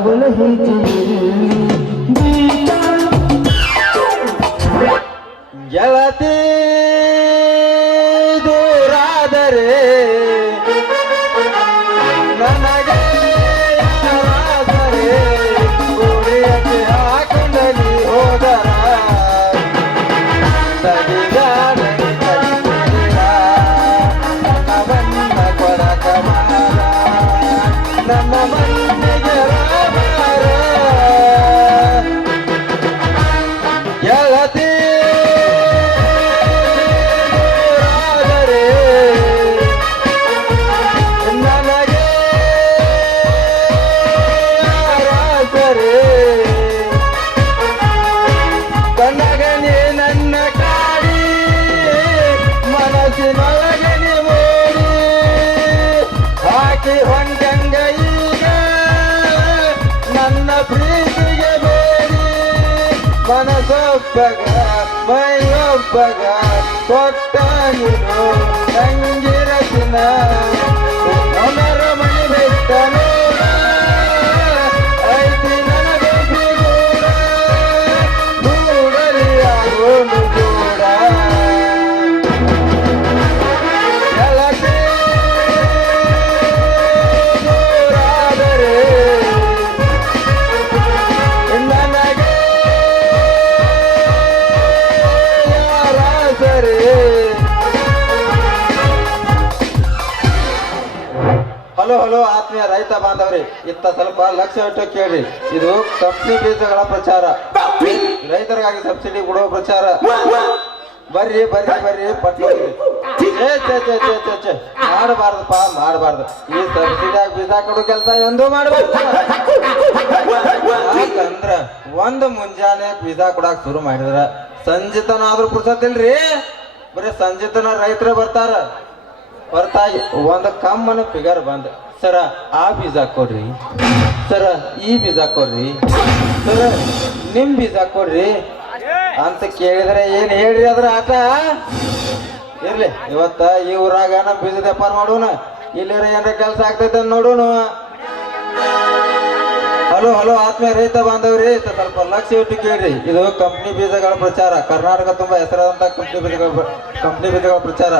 ಚಾವಲ ಗೆಳತಿ ದೂರಾದರೆ ನನಗೆ ಹಾಕೊಂಡಲ್ಲಿ ಹೋದರ? ಗಂಗೈಗೆ ನನ್ನ ಪ್ರೀತಿಗೆ ಬೇಡಿ. ಮನಸೊಪ್ಪಗ ಮೈಯೊಪ್ಪಗ ಕೊಟ್ಟ ನೀನು ನಂಗಿರತಿನ ಹಲೋ ಹಲೋ ಆತ್ಮೀಯ ರೈತ ಬಾಂಧವ್ರಿ ಇತ್ತ ಸ್ವಲ್ಪ ಲಕ್ಷ ಇಟ್ಟು ಕೇಳ್ರಿ. ಇದು ಕಂಪ್ನಿ ಬೀಜಗಳ ಪ್ರಚಾರ. ರೈತರಿಗಾಗಿ ಸಬ್ಸಿಡಿ ಕೊಡುವ ಪ್ರಚಾರ. ಬರ್ರಿ ಬರ್ರಿ ಬರ್ರಿ ಛೇ ಮಾಡಬಾರ್ದಪ್ಪ ಮಾಡಬಾರ್ದು. ಈ ಸಬ್ಸಿಡಿಯಾಗಿ ಬೀಜ ಕೊಡೋ ಕೆಲಸ ಎಂದು ಮಾಡಬಾರ್ದು. ಯಾಕಂದ್ರ ಒಂದ್ ಮುಂಜಾನೆ ಬೀಜ ಕೊಡಾಕ್ ಶುರು ಮಾಡಿದ್ರ ಸಂಜಿತನ ಆದ್ರೂ ಪುರ್ಸತ್ತಿಲ್ರಿ? ಬರೀ ಸಂಜಿತನ ರೈತರು ಬರ್ತಾರ. ಬರ್ತಾ ಒಂದ್ ಕಮ್ಮನ ಫಿಗರ್ ಬಂದ, ಸರ, ಆ ಬೀಜ ಕೊಡ್ರಿ ಸರ, ಈ ಬೀಜ ಕೊಡ್ರಿ ಸರ, ನಿಮ್ ಬೀಜ ಕೊಡ್ರಿ ಅಂತ ಕೇಳಿದ್ರೆ ಏನ್ ಹೇಳ್ರಿ ಅದ್ರ ಆಟ ಇರ್ಲಿ, ಇವತ್ತ ಈ ಊರಾಗ ನಮ್ ಬೀಜದ ವ್ಯಾಪಾರ ಮಾಡೋಣ. ಇಲ್ಲಿರ ಏನಾರ ಕೆಲಸ ಆಗ್ತೈತೆ ನೋಡೋಣ. ಹಲೋ ಹಲೋ ಆತ್ಮೀಯ ರೈತ ಬಾಂಧವ್ರಿ ಸ್ವಲ್ಪ ಲಕ್ಷ ಇಟ್ಟು ಕೇಳ್ರಿ. ಇದು ಕಂಪ್ನಿ ಬೀಜಗಳ ಪ್ರಚಾರ. ಕರ್ನಾಟಕ ತುಂಬಾ ಹೆಸರಾದಂತ ಕಂಪ್ನಿ ಬೀಜಗಳ ಕಂಪ್ನಿ ಬೀಜಗಳ ಪ್ರಚಾರ.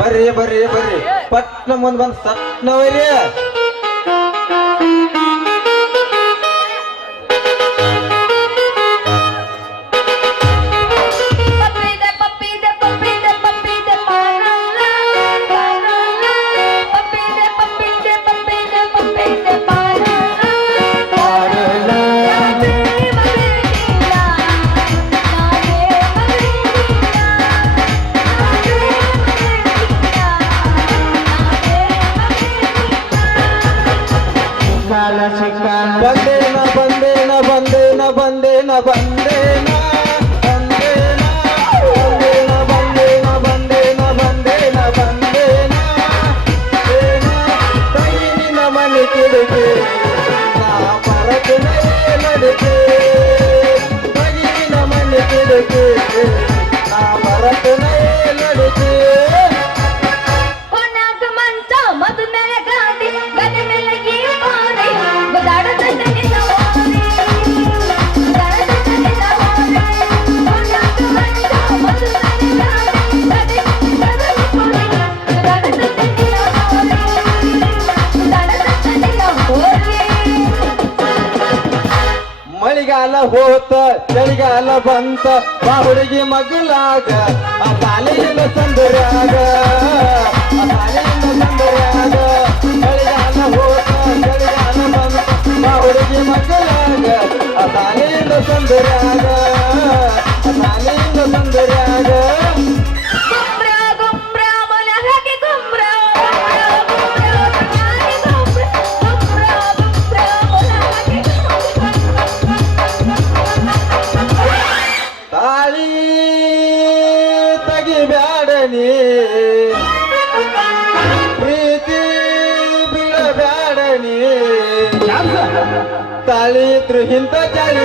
ಬರ್ರಿ ಬರ್ರಿ ಬರ್ರಿ. ಪಟ್ನ ಮುಂದ್ ಬಂದ್ ಸಟ್ನವರಿ Bye-bye. ಹೋತ ಚಳಿಗಾಲ ಬಂತ ಹುಡುಗಿ ಮಗಲಾಗ ಆ ತಾಲಿನ ಸಂದರ್ಯಾಗ ಇಂಥ ಜಾರಿ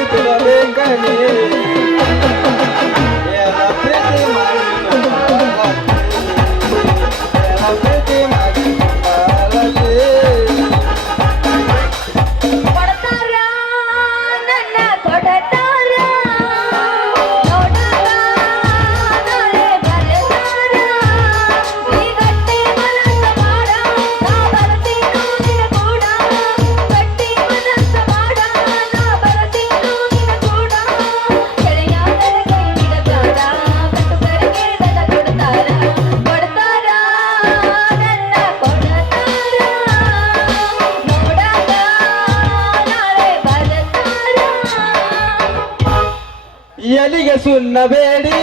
ಎಲಿಗೆ ಸುನ್ನಬೇಡಿ ಬೇಡಿ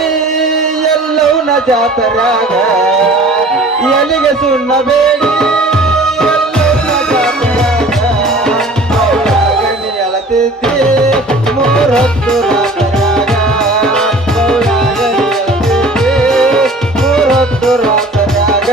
ಎಲ್ಲವನ ಜಾತರಾಗ. ಎಲಿಗೆ ಸುನ್ನಬೇಡಿ ಅಳತಿದ್ದಿ ಮೂರೊತ್ತು ಮೂರೊತ್ತು ರಾತರಾಗ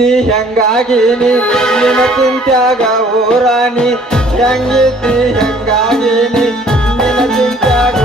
ಹೆಂಗಿದ್ನಿ ಹೆಂಗಾಗಿ ನಿನ್ನ ಚಿಂತ್ಯಾಗ ಊರಾಣಿ ಹೆಂಗಿದ್ದಿ? ಹೆಂಗಾಗಿ ನಿನ್ನ ಚಿಂತ್ಯಾಗ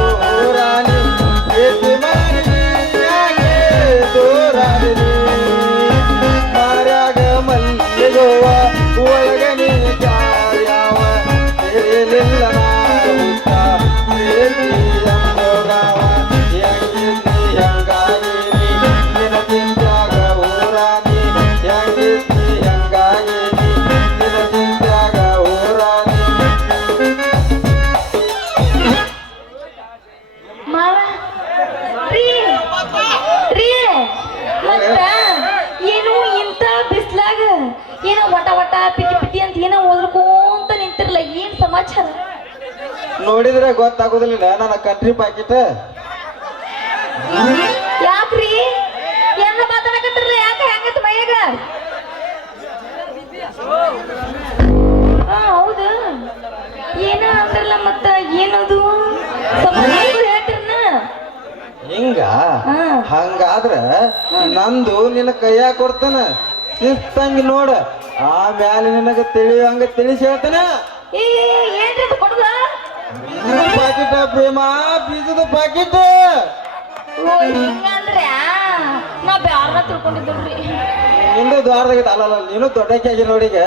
ವಟ ವಟ ಪಿಟಿ ಪಿಟಿ ಅಂತ ಏನೋ ಓದ್ಕೊಂತ ನಿಂತಿರಲ್ಲ ಏನ್ ಸಮಾಚಾರ? ನೋಡಿದ್ರೆ ಗೊತ್ತಾಗೋದಿಲ್ಲ. ನನ್ನ ಕಂಟ್ರಿ ಪ್ಯಾಕೆಟ್ ಯಾಕ್ರಿ? ಎಲ್ಲ ಮಾತಾಡಕತ್ತಿರಲ್ಲ ಯಾಕ ಹೆಂಗತ್ ಮೈಯಾಗ? ಹಾ ಹೌದು. ಏನ ಅಂದ್ರಲ್ಲ ಮತ್ತ ಏನದು? ಹೇಳ್ತಿರ್ನ? ಹಿಂಗ. ಹಂಗಾದ್ರ ನಂದು ನಿನ್ನ ಕೈಯಾಗ ಕೊಡ್ತಾನ. ಶಿಸ್ತಂಗಿ ನೋಡ. ಆಮ್ಯಾಲ ನಿನಗ ನಿನಗೆ ತಿಳಿಸಿ ಹೇಳ್ತಾನ. ತಿಳಿಸಿ ಕೊಡುದ? ಪಾಕಿಟ ಪ್ರೇಮ ಬೀಜದ ಪಾಕಿಟ್ ನಿಂದು ದ್ವಾರದಾಗ ಅಲ್ಲಲ್ಲ ನೀನು ದೊಡ್ಡಕ್ಕೆ ಆಗಿ ನೋಡಿಗ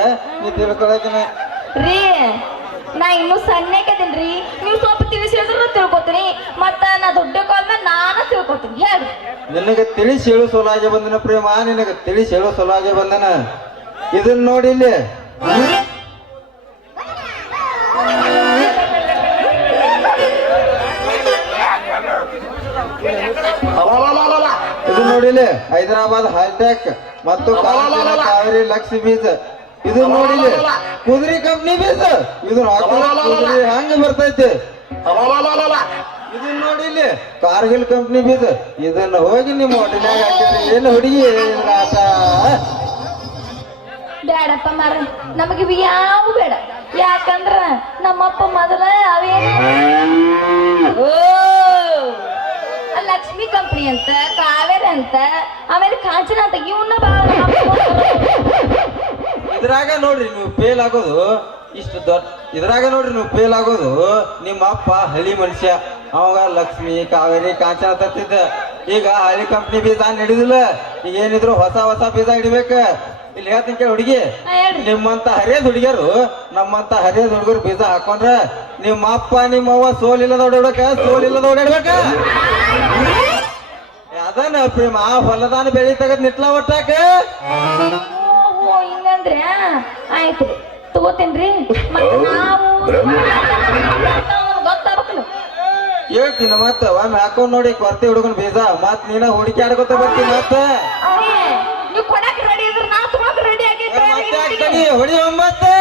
ನೀ ತಿಳ್ಕೊಳಕಿನ. ರೀ ನಾ ಇನ್ನೂ ರೀ ನೀವು ಸ್ವಲ್ಪ ತಿಳಿಸಿ ಹೇಳಿದ್ರು ತಿಳ್ಕೊತೀನಿ. ಮತ್ತ ನಾ ದೊಡ್ಡ ಕಾಲ ನಾನು ತಿಳ್ಕೊತೀನಿ. ಹೇಳು ನಿನಗೆ ತಿಳಿಸಿ ಹೇಳು ಸೊಲಾಗೆ ಬಂದನ ಪ್ರೇಮ ನಿನಗೆ ತಿಳಿಸಿ ಹೇಳು ಸೊಲಾಗೆ ಬಂದನ. ಇದನ್ನ ನೋಡಿ ಇಲ್ಲಿ. ಇದು ನೋಡಿಲಿ ಹೈದರಾಬಾದ್ ಹೈಟೆಕ್ ಮತ್ತು ಕಾವೇರಿ ಲಕ್ಷ್ಮಿ ಬೀಜ ಇದು ನೋಡಿಲಿ ಕುದುರೆ ಕಂಪ್ನಿ ಬೀಜ ಇದು ಕುದುರೆ ಹಂಗ ಬರ್ತೈತಿ. ಇದನ್ನ ಇಲ್ಲಿ. ಕಾರ್ಗಿಲ್ ಕಂಪ್ನಿ ಬೀಜ ಇದನ್ನ ಹೋಗಿ ನಿಮ್ಮ ಹೋಟೆಲ್ನಾಗ ಹಾಕಿದ್ರೆ ಏನು ಹುಡುಗಿ ಇಲ್ಲ ಆಟ ಬೇಡಪ್ಪ ಮಾರ ನಮಗೆ ಇವು ಯಾವ ಬೇಡ. ಯಾಕಂದ್ರ ನಮ್ಮಪ್ಪ ಮೊದಲ ಅವೇ ಓ, ಲಕ್ಷ್ಮಿ ಕಂಪ್ನಿ ಅಂತ, ಕಾವೇರಿ ಅಂತ, ಆಮೇಲೆ ಕಾಂಚನ ಅಂತ ಇವನ್ನ ಇದ್ರಾಗ ನೋಡ್ರಿ ನೀವು ಫೇಲ್ ಆಗೋದು, ಇಷ್ಟು ದೊಡ್ಡ ಇದ್ರಾಗ ನೋಡ್ರಿ ನೀವು ಫೇಲ್ ಆಗೋದು ನಿಮ್ಮ ಅಪ್ಪ ಹಳಿ ಮನುಷ್ಯ. ಅವಾಗ ಲಕ್ಷ್ಮಿ, ಕಾವೇರಿ, ಕಾಂಚನ ತತ್ತಿದ್ದ. ಈಗ ಹಳಿ ಕಂಪ್ನಿ ಬೀಜ ನಡೆದಿಲ್ಲ. ಈಗ ಏನಿದ್ರು ಹೊಸ ಹೊಸ ಬೀಜ ಹಿಡಿಬೇಕ ಇಲ್ಲಿ ಹೇಳ್ತೀನಿ ಕೇಳಿ ಹುಡುಗಿ. ನಿಮ್ಮಂತ ಹರಿಯದ ಹುಡುಗಿಯರು ನಮ್ಮಂತ ಹರಿಯದ ಹುಡುಗರು ಬೀಜ ಹಾಕೊಂಡ್ರೆ ನಿಮ್ಮ ಅಪ್ಪ ನಿಮ್ಮ ಅವ್ವ ಸೋಲಿಲ್ಲದ ಓಡಾಡ್ಬೇಕ? ಸೋಲಿಲ್ಲದ ಓಡಾಡ್ಬೇಕ? ಅದನ್ನ ಪ್ರೇಮ ಆ ಹೊಲದಾನ ಬೆಳಿ ತೆಗದ್ ನಿಟ್ಲ ಒಟ್ಟಾಕ? ಹಿಂಗಂದ್ರೆ? ಆಯ್ತ್ರಿ ತಗೋತೇನ್ರಿ ಹೇಳ್ತೀನಿ ಮತ್ತೆ ಒಮ್ಮೆ ಹಾಕೊಂಡ್ ನೋಡಿ ಕೊರ್ತಿ ಹುಡುಗನ್ ಬೀಜ ಮತ್ ನೀನ ಹುಡುಕಿ ಆಡ್ಕೊತ ಬರ್ತೀನಿ ಮತ್ತ. ಹೊಡಿ ಒಂಬತ್ತು